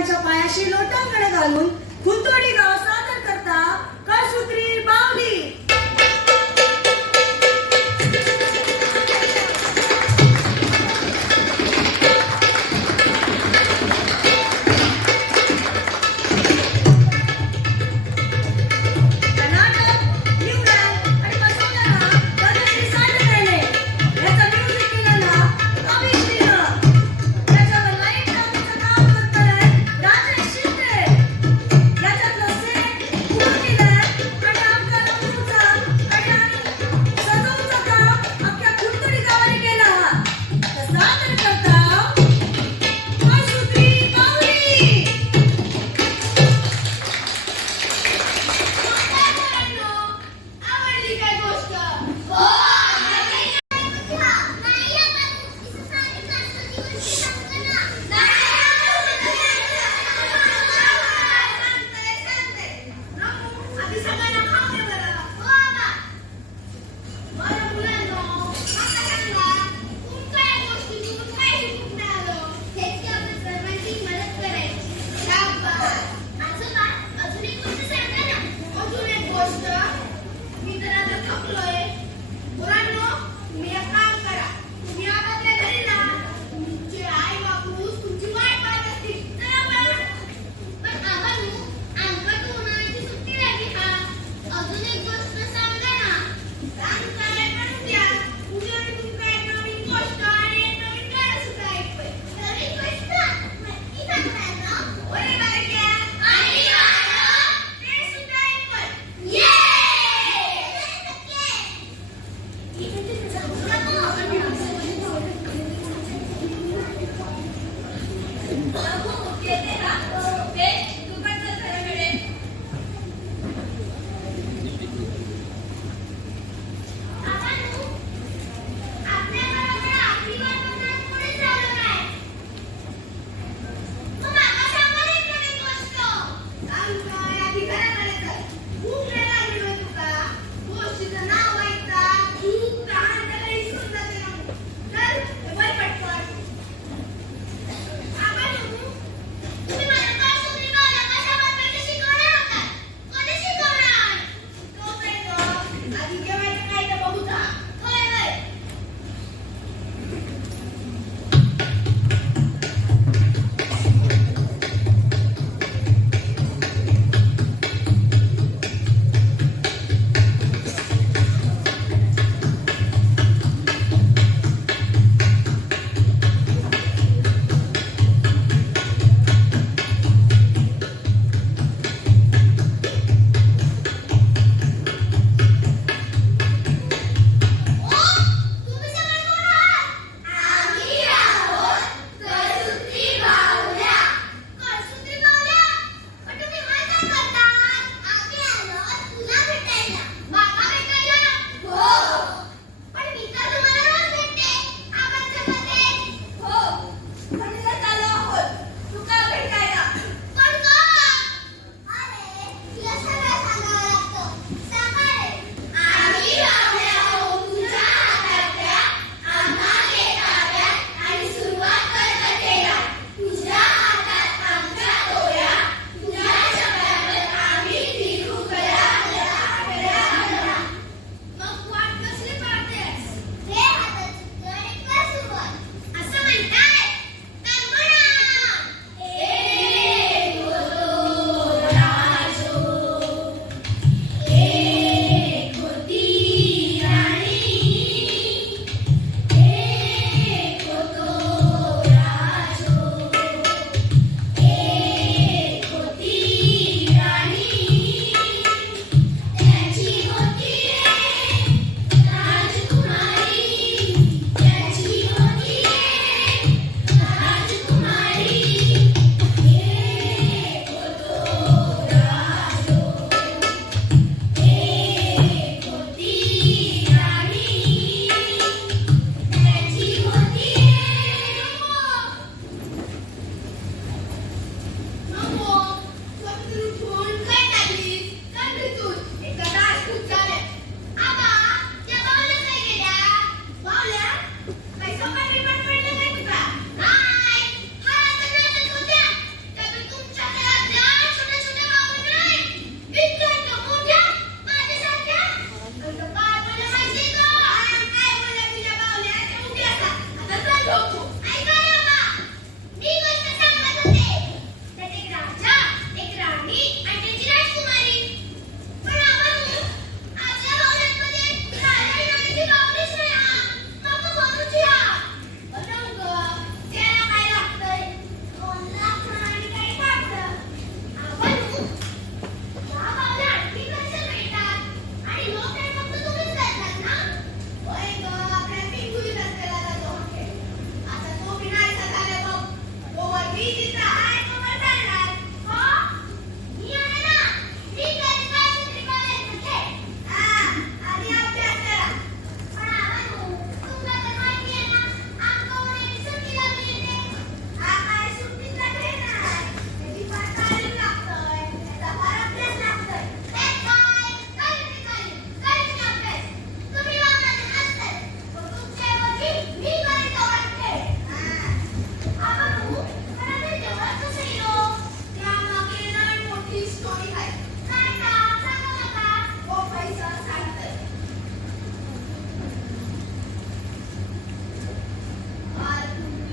एकमेकांच्या पायाशी लोटांगण घालून खुंतोडी गाव सादर करता कळसूत्री बावली.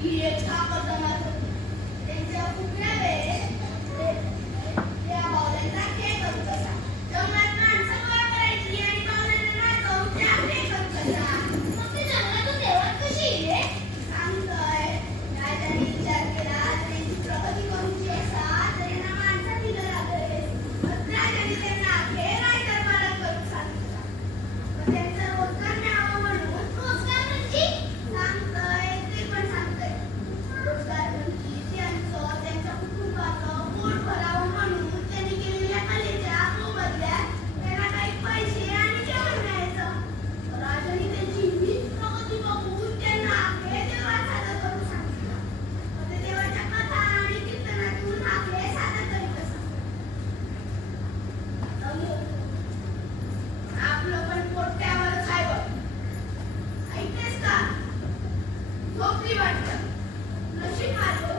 ही एक ताकद जमात होती. त्यांच्या फुकण्या वेळेस त्या बावल्यांचा खेळ करत असा. जंगलात माणसं गोळा करायची आणि बावल्यांना नाचवून त्या खेळ करत असा. मग ते जंगलातून देवळात कशी येईल? सांगतोय. राजाने विचार केला, त्यांची प्रगती करूची असा तर यांना माणसं दिलं लागेल. मग राजाने त्यांना खेळ राजदरबारात करून सांगितला. मग त्यांचं रोजगार मिळावं म्हणून रोजगार म्हणजे सांगतोय, ते पण सांगतोय. रोजगार म्हणजे त्यांच्या कुटुंबाचं पोट भरावं म्हणून त्यांनी केलेल्या कलेच्या मोबदल्यात त्यांना काही पैसे आणि जेवण मिळायचं. राजाने त्यांची हीच प्रगती बघून त्यांना खेळ देवळात सादर करून सांगितलं. मग ते देवाच्या कथा आणि कीर्तनातून हा खेळ सादर करीत असत. आपलं पण पोट्यावरच आहे बघ. ऐकतेस का? झोपली वाटतं. नशीब मारतो.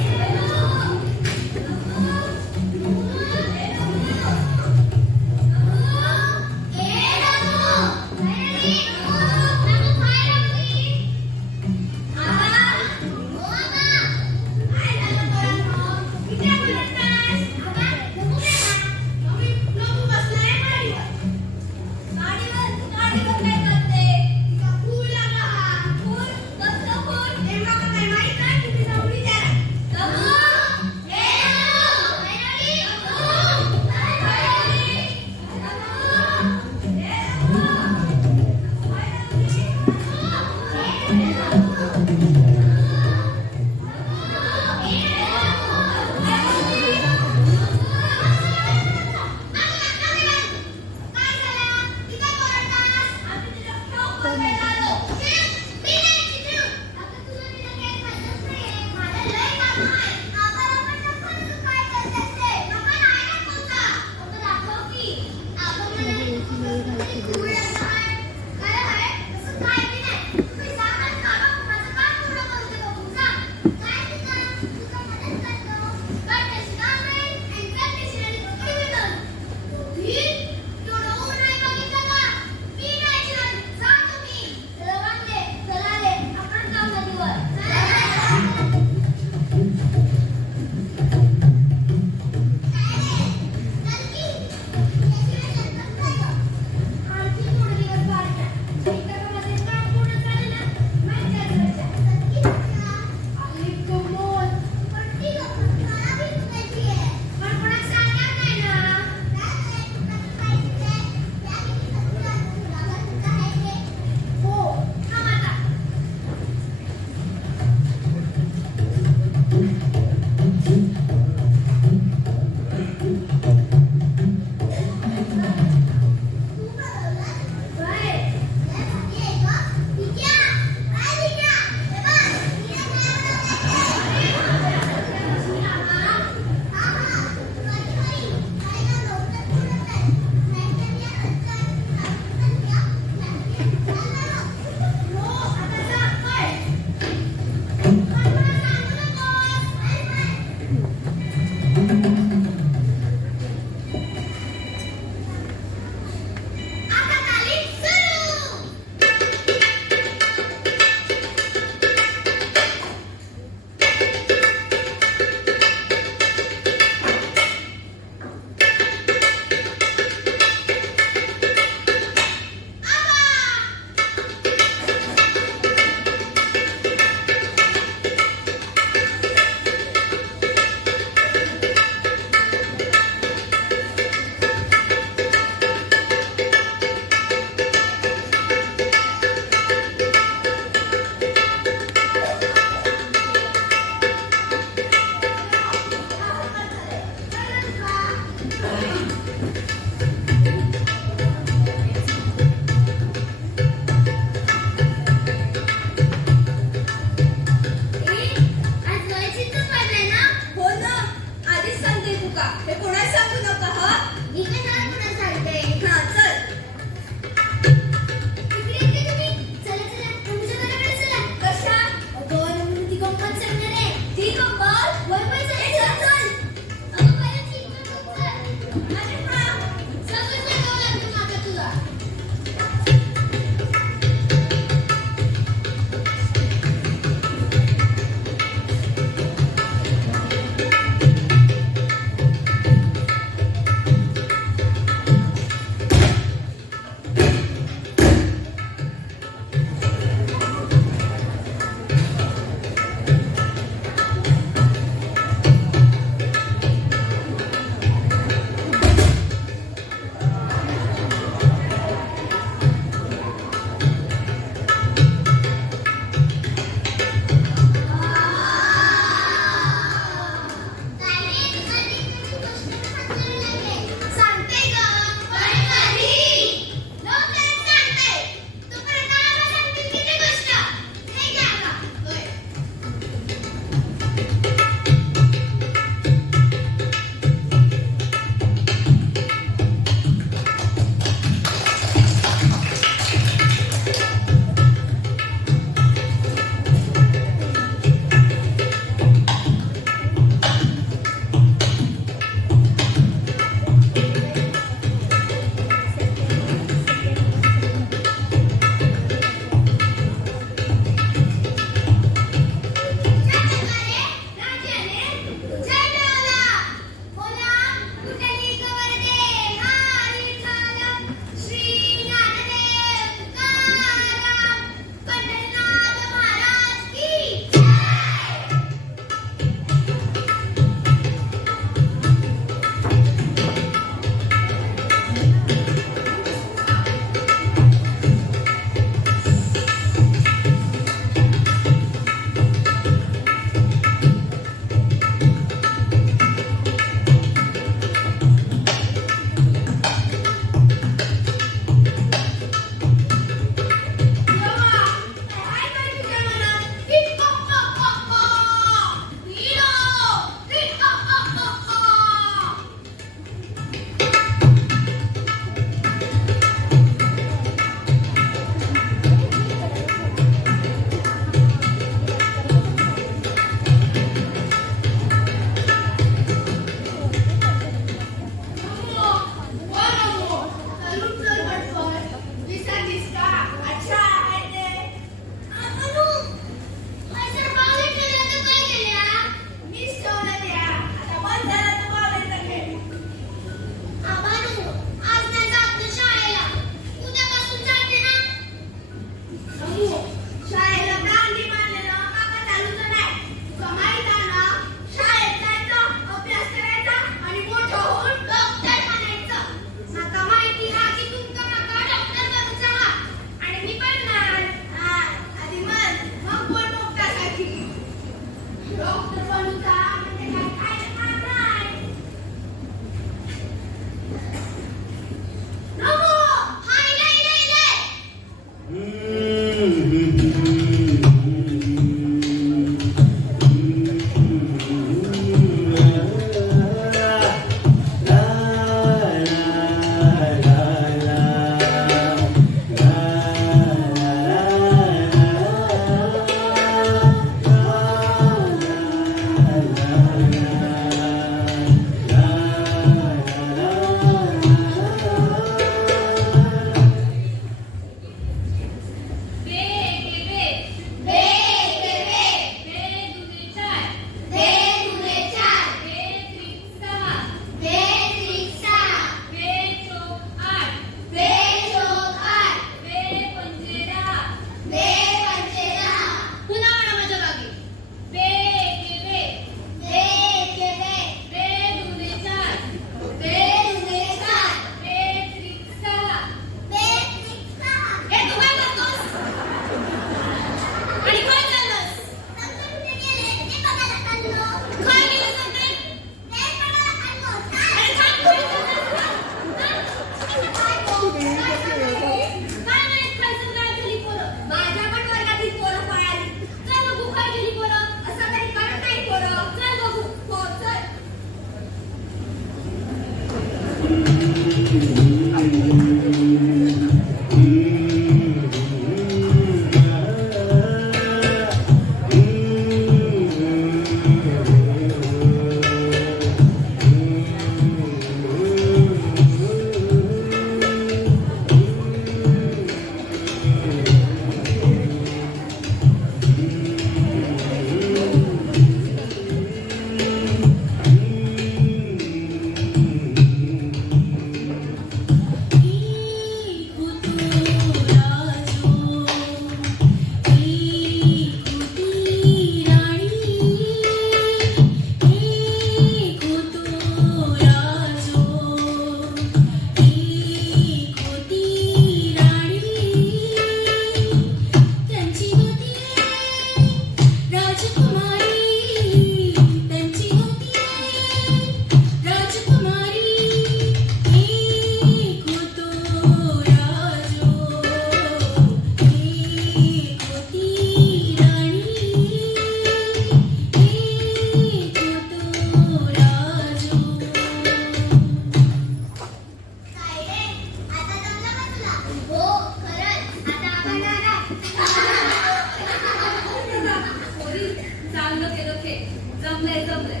जमलंय जमलंय.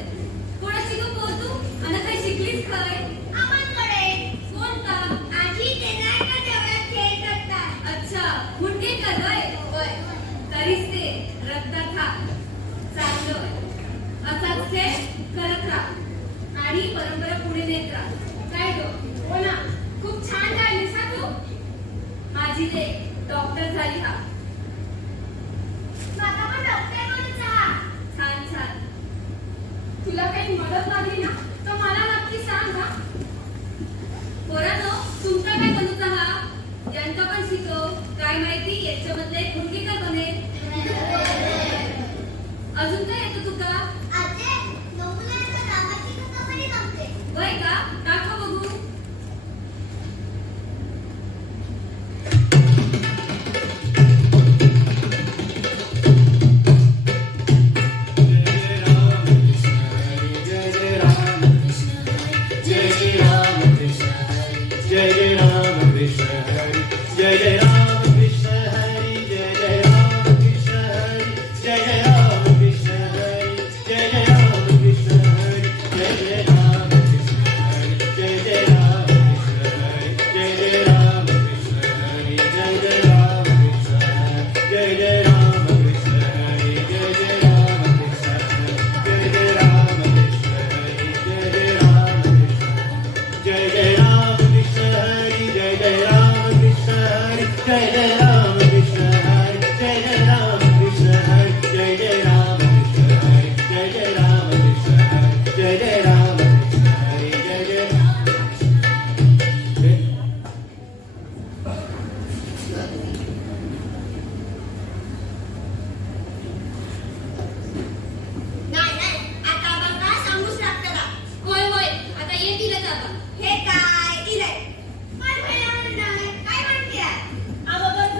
कोणाशी गं पोर तू? आणि काय शिकलीस काय? आम्हाकडे कोणता? आजी ते नाही का तेवढ्यात खेळ करतात. अच्छा, मुंडेकर होय. होय. तरीच ते रक्तात हा. चांगलं होय. असाच खेळ करत राहा आणि परंपरा पुढे नेत राहा. काय गं? हो ना. खूप छान गायलीस हा तू. माझी लेक डॉक्टर झाली हा. माझा पण डॉक्टर बनायचा हा. छान छान. तुला काही मदत लागली ना तर मला नक्की सांग हा. पोरांनो, तुमचा काय बनूचा हा? यांचा पण शिकव. काय माहिती याच्यामधले एक मुंडीकर बनेल. अजून काय येतं तुका? आजे, नमुन्याच्या नावाची कथा बरी जमते. वय का? दाखव बघू. नाही नाही, आता बघा सांगूच लागतं का? होय होय, आता येतीलच आता. हे काय इलय? काय भयानक नाही, काय म्हणते? अगोदर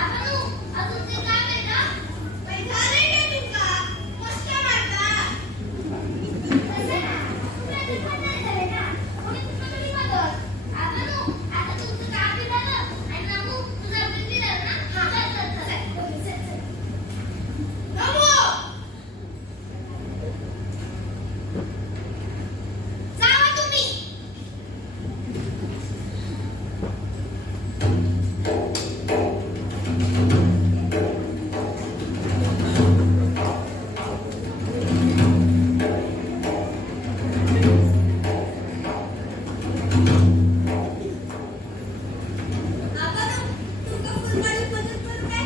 अजून ते काम आहे ना? बाई झालंय काय तुमका? मस्त मारता. तसं ना, तुला ते पण नाही झालंय ना. कोणी तुला तरी मदत. आता तुमचं काम बी झालं आणि नमू तुझा बिल झालं ना? चल. नमू! जावा तुम्ही. तुमका फुलवाडी मदत करू काय?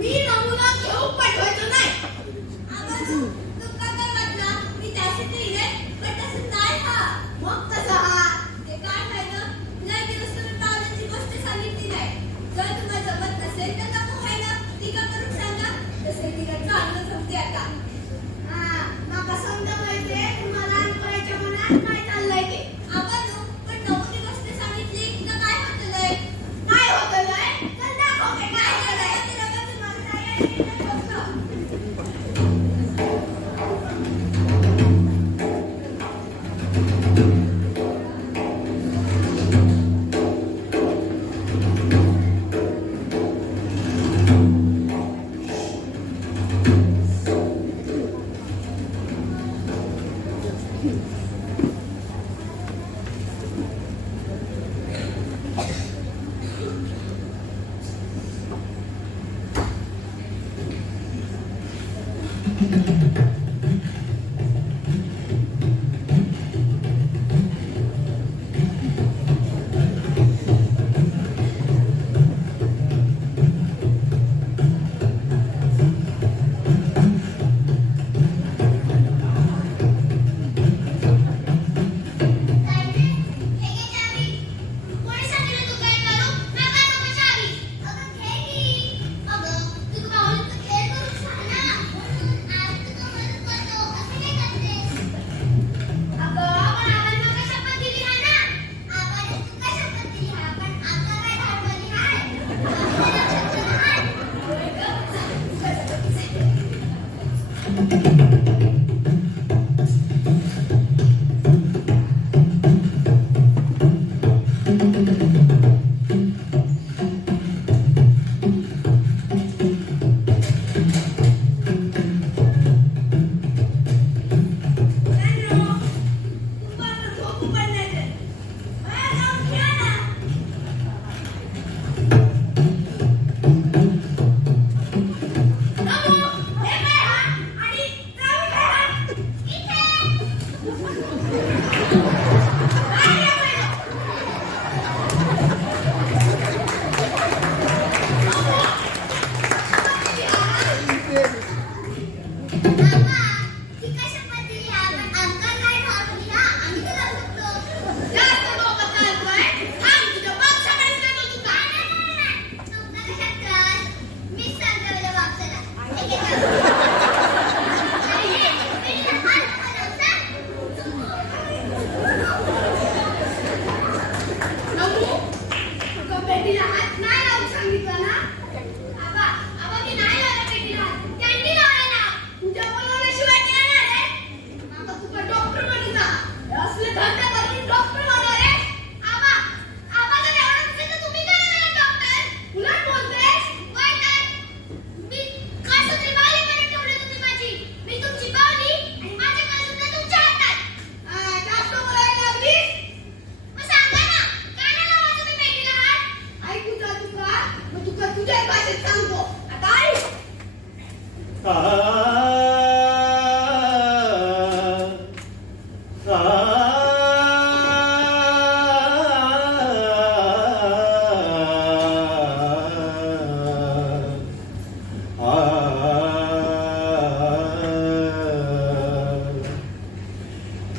मी नमुना घेऊन पाठवायचो नाही. तुमका काय वाटलं? मी त्यासाठी लिहिलंय, पण तसं नाही हा. मग कसा हा? ते काय व्हायचं? लय दिवस तुम्ही पावलाची गोष्ट सांगितली नाही. जर तुम्हाला जमत नसेल तर नको व्हायला. टीका करून सांगा. तसे तिला चांगलं जमते आता. माका समजा माहितीये तुम्हाला लहानपणाच्या मनात काय चाललंय ते. पण नमुनी गोष्ट सांगितली तर काय होतं लय? काय होतं लय? चल दाखव ते काय झालंय. ते रगाचं तुम्हाला काय आहे ते बघतो.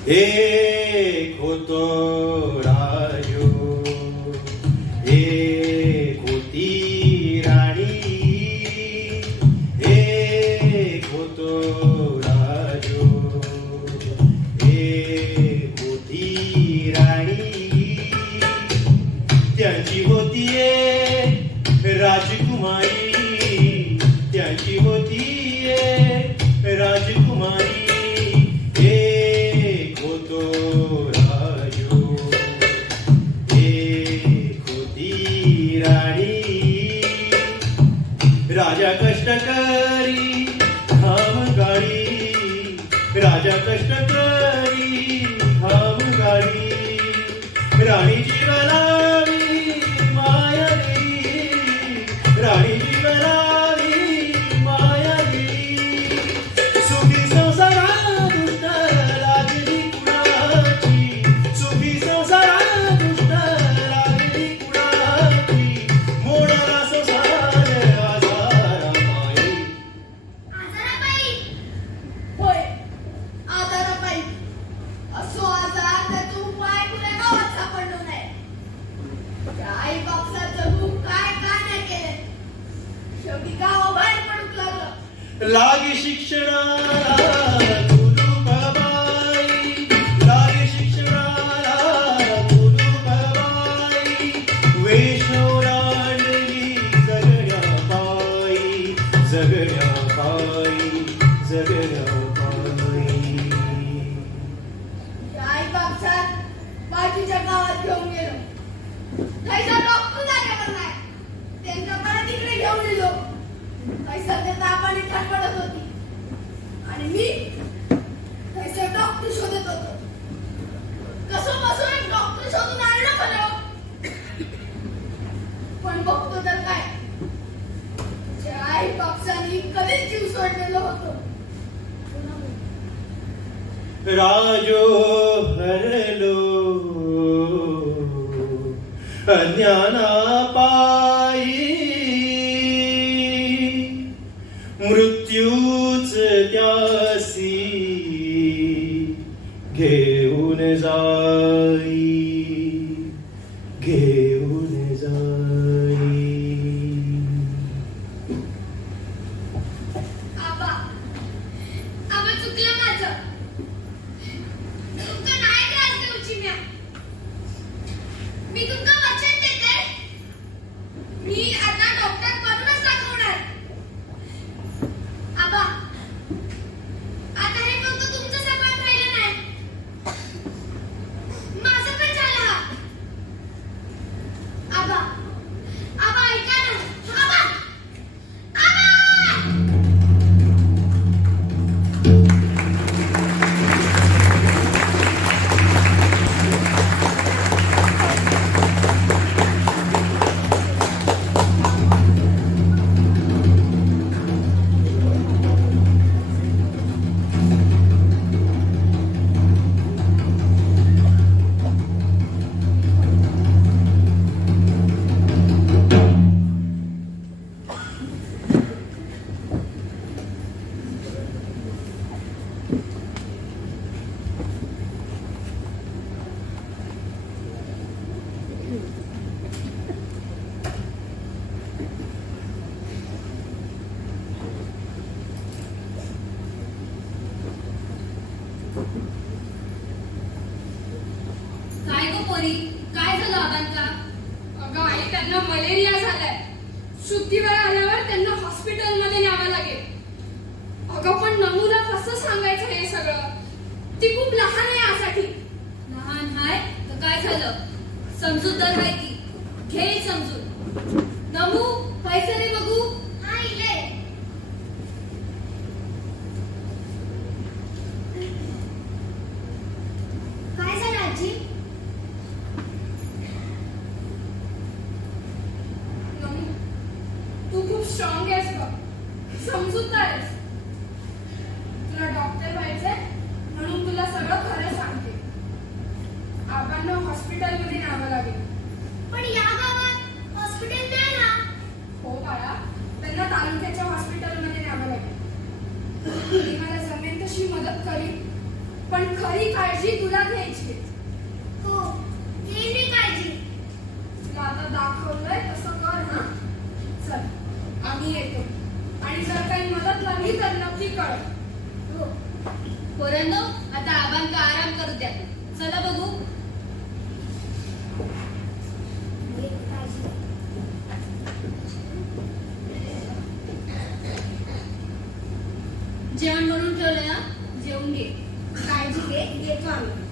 एक होतो राजू, एक होती राणी. राजकुमारी त्याची होती एक राजकुमारी. एक होतो राजू, एक होती राणी. राजा कष्टकरी घाम गाडी, राजा कष्टकरी घाम गाडी. राणी जीवनावी मायावी, राणी जीवनावी मायावी. सुखी संसारात दुष्ट लागली कुणाची, सुखी संसारात दुष्ट लागली कुणाची. मोडाला संसार आजारापायी. आजाराबाई होय आजाराबाई. असो आजार तर तू पाय पुऱ्या गावात सापडलो नाही. त्या आई बापसाचं भूक काय नाही केले. शेवटी गावाबाहेर पडूक लागलं. लागे शिक्षणाला कुलूपबाई, लागे शिक्षणाला कुलूपबाई. वेश ओलांडली जगण्यापायी, जगण्यापायी, जगण्यापायी. त्या आई बापसात बाजूच्या गावात घेऊन गेलो. खायचा डॉक्टर जागेवर नाही. त्यांच्याकडे तिकडे घेऊन गेलो. पैसा देता आपण पडत होती आणि मी पैसे डॉक्टर शोधत होतो. कसं बसून एक डॉक्टर शोधून आणलं खरं. पण बघतो तर काय, त्या आई बापसानी कधीच जीव सोडलेलो होतो. राजो हरलो अज्ञानापायी, मृत्यूच त्यासी घेऊन जाई, घेऊन जाई. आबा आबा चुकलं माझं. तुमका नाही त्रास देऊची म्या. मी तुमका वचन देते, मी आता डॉक्टर बनूनच दाखवणार. आबा आता हे फक्त तुमचं सपाट राहिलं नाही, माझं पण झालं हा. आबा आबा ऐका ना. आबा आबा काय गो पोरी, काय झालं आबांका? अगं आई, त्यांना मलेरिया झालाय. शुद्धीवर आल्यावर त्यांना हॉस्पिटलमध्ये न्यावं लागेल. अगं पण नमूला कसं सांगायचं हे सगळं? ती खूप लहान आहे यासाठी. लहान हाय तर काय झालं? समजूतदार हाय की, घे समजून. नमू पैसे रे बघू. हा इले. काय झालं आजी? नमू, तू खूप स्ट्रॉंग आहेस गं, समजूतदार आहेस. तुला डॉक्टर व्हायचंय म्हणून तुला सगळं खरं सांगते. आबांना हॉस्पिटलमध्ये न्यावं लागेल. पण या गावात हॉस्पिटल नाही ना. हो बाळा, त्यांना तालुक्याच्या हॉस्पिटलमध्ये न्यावं लागेल. मी मला जमेल तशी मदत करीन, पण खरी काळजी तुला घ्यायची. हो घे मी काळजी. तुला आता दाखवलंय तसं कर ना. चल, आम्ही येतो. आणि जर काही मदत लागली तर नक्की कळ. हो. पोरांनो, आता आबांका आराम करू द्या. चला बघू. घे काळजी. जेवण बनवून ठेवलंय हं? जेवून घे. काळजी घे, येतो आम्ही.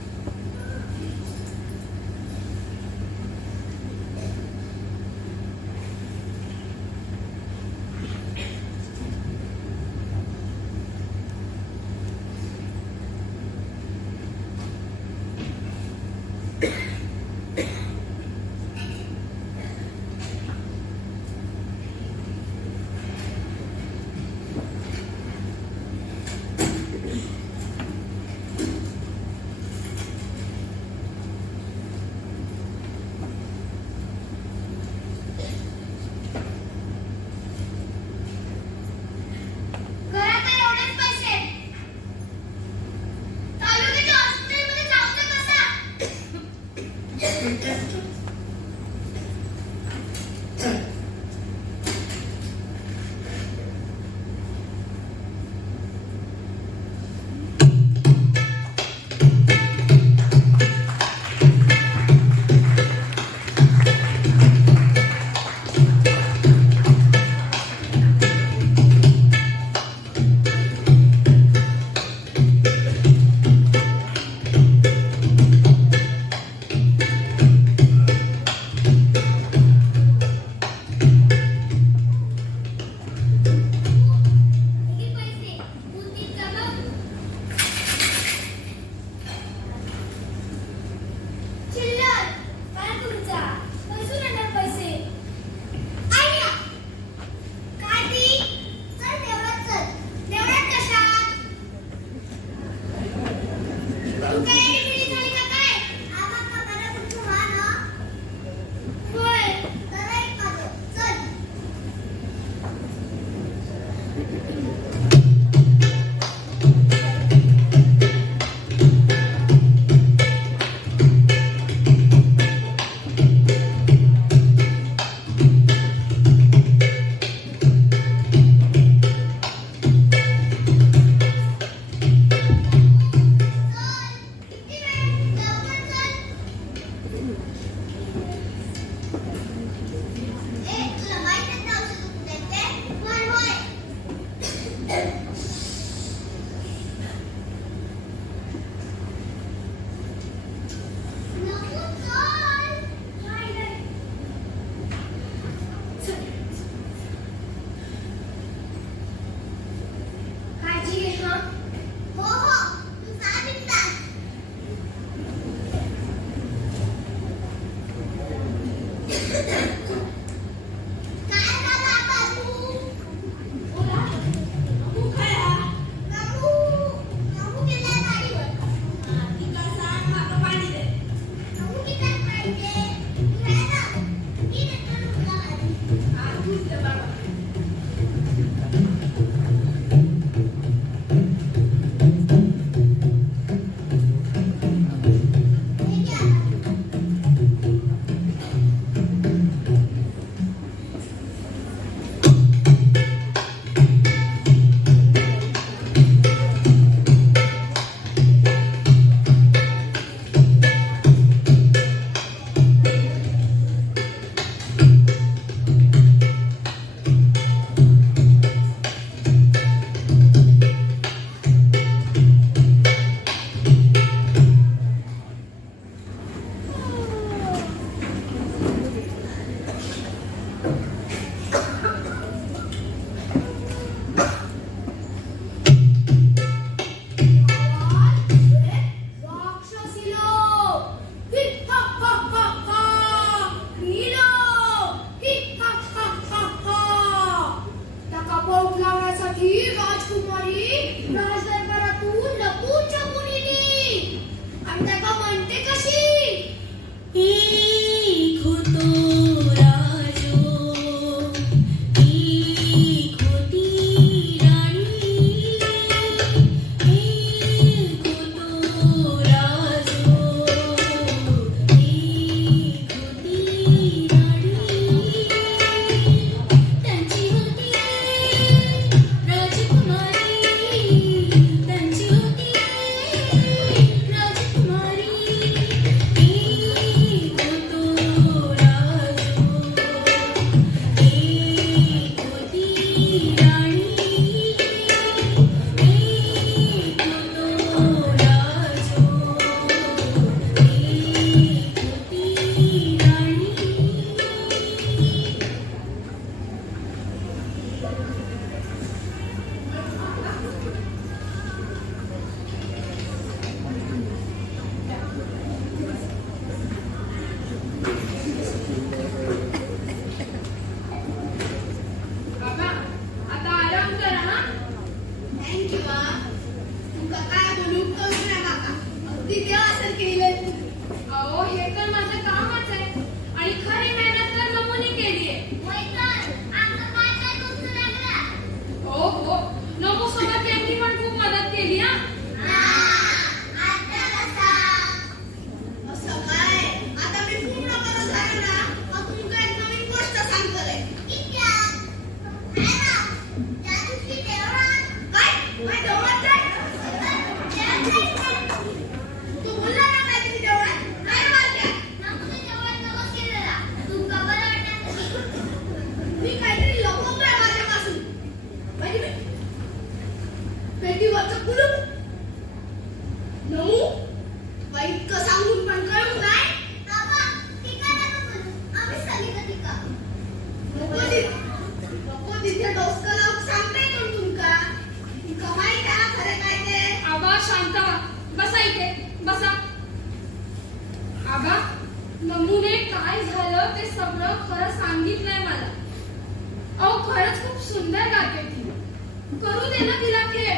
दे ना तिला खेळ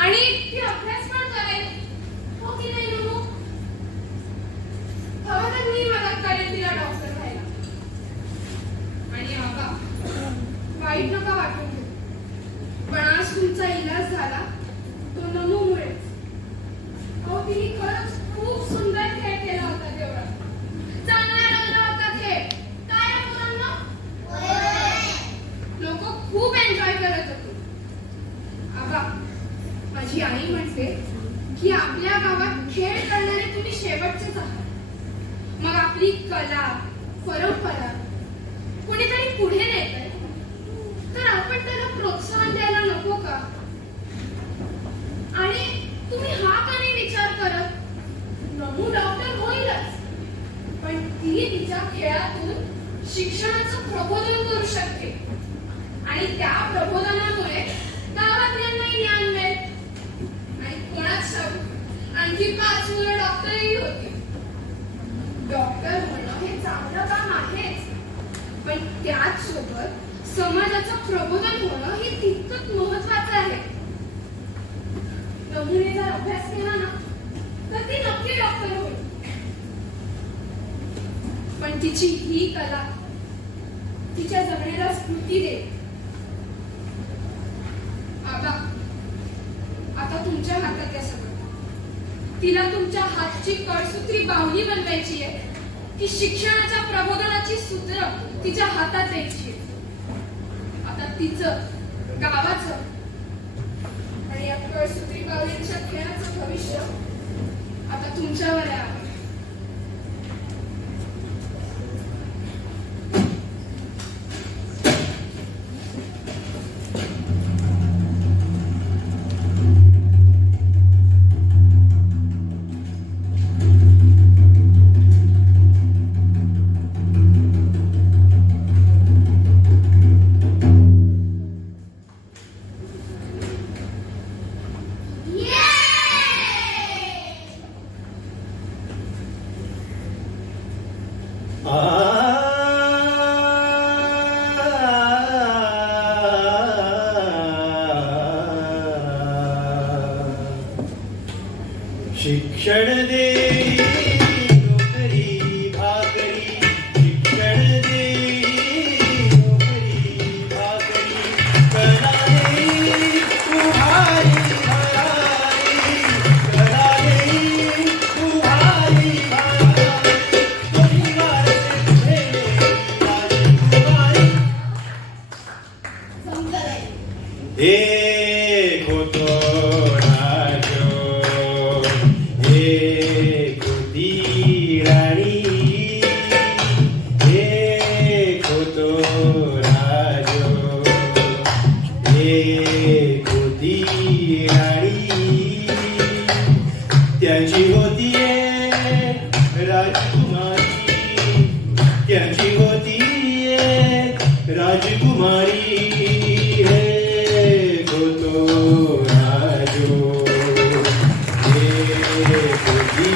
आणि ती अभ्यास पण करेल. हो की नाही नमू? हवं तर मी मदत करेन तिला डॉक्टर व्हायला. आणि आबा, वाईट नका वाटून घेऊ, पण आज तुमचा इलाज झाला तो नमूमुळेच. अहो तिने खरंच खूप सुंदर खेळ केला होता तेवढा. चांगला लागला होता खेळ. काय रे मुलांनो? लोक खूप एन्जॉय करत होते. आबा, माझी आई म्हणते की आपल्या गावात खेळ करणारे तुम्ही शेवटचेच आहात. मग आपली कला, परंपरा कुणीतरी पुढे नेतंय तर आपण त्याला प्रोत्साहन द्यायला नको का? आणि तुम्ही हा का नाही विचार करत? नमू डॉक्टर होईलच, पण ती तिच्या खेळातून शिक्षणाचं प्रबोधन करू शकते आणि त्या प्रबोधनामुळे गावातल्यांनाही ज्ञान मिळेल आणि कोणाच ठाऊक आणखी 5 मुलं डॉक्टरही होती. डॉक्टर होणं हे चांगलं काम आहेच, पण त्याच सोबत समाजाचं प्रबोधन होणं हे तितकंच महत्वाचं आहे. नमूने जर अभ्यास केला ना तर ती नक्की डॉक्टर होईल. पण तिची ही कला तिच्या जगण्याला स्फूर्ती दे. आबा, आता तुमच्या हातात आहे सगळं. तिला तुमच्या हातची कळसूत्री बाहुली बनवायची आहे की शिक्षणाच्या प्रबोधनाची सूत्र तिच्या हातात द्यायची आहे. आता तिचं, गावाचं आणि या कळसूत्री बाहुलींच्या खेळाचं भविष्य आता तुमच्यावर आहे. शिक्षण दे नोकरी भाकरी, शिक्षण दे नोकरी भाकरी, कला दे उभारी भरारी, कला दे उभारी भरारी, कोणी वारसे तुझे राजकुमारी. एक होतो एक होती राणी, एक होतो राजो, एक होती राणी. त्याची होती एक राजकुमारी, त्याची होती एक राजकुमारी. एक होतो राजो, एक होती